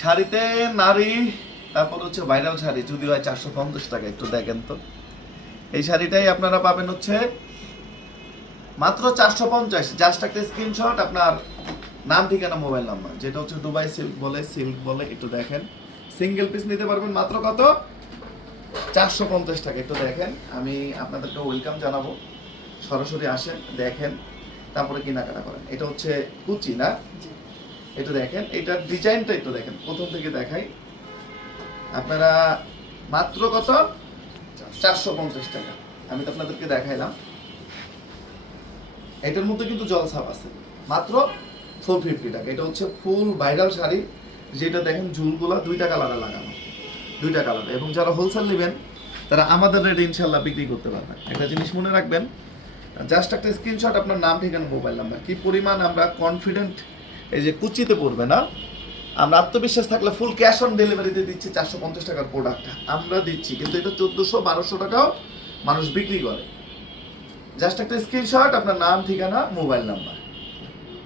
শাড়িতে নারী, তারপর হচ্ছে ভাইরাল শাড়ি যদি হয় 450 টাকা। একটু দেখেন তো, এই শাড়িটাই আপনারা পাবেন হচ্ছে মাত্র 450। জাস্ট একটা স্ক্রিনশট, আপনার নাম, ঠিকানা, মোবাইল নাম্বার, যেটা হচ্ছে দুবাই সিল্ক বলে। একটু দেখেন, সিঙ্গেল পিস নিতে পারবেন মাত্র কত, 450 টাকা। একটু দেখেন, আমি আপনাদেরকে ওয়েলকাম জানাবো, সরাসরি আসেন, দেখেন, তারপরে কেনাকাটা করেন। এটা হচ্ছে কুচি না, একটু দেখেন, এটার ডিজাইনটা একটু দেখেন, প্রথম থেকে দেখাই। আপনারা মাত্র কত, 450 টাকা। আমি তো আপনাদেরকে দেখাইলাম। এটার মধ্যে কিন্তু জলছাপ আছে, মাত্র 450 টাকা। এটা হচ্ছে ফুল ভাইরাল শাড়ি, যেটা দেখেন ঝুলগুলা দুইটা কালারে লাগানো, দুইটা কালার। এবং যারা হোলসেল নেবেন তারা আমাদের রেটে ইনশাল্লাহ বিক্রি করতে পারবেন। একটা জিনিস মনে রাখবেন, জাস্ট একটা স্ক্রিনশট, আপনার নাম, ঠিকানা, মোবাইল নাম্বার। কি পরিমাণ আমরা কনফিডেন্ট, এই যে কুচিতে পড়বে না, আমরা আত্মবিশ্বাস থাকলে ফুল ক্যাশ অন ডেলিভারিতে দিচ্ছি। 450 টাকার প্রোডাক্ট আমরা দিচ্ছি, কিন্তু এটা 1400-1200 টাকাও মানুষ বিক্রি করে। জাস্ট একটা স্ক্রিনশট, আপনার নাম, ঠিকানা, মোবাইল নাম্বার।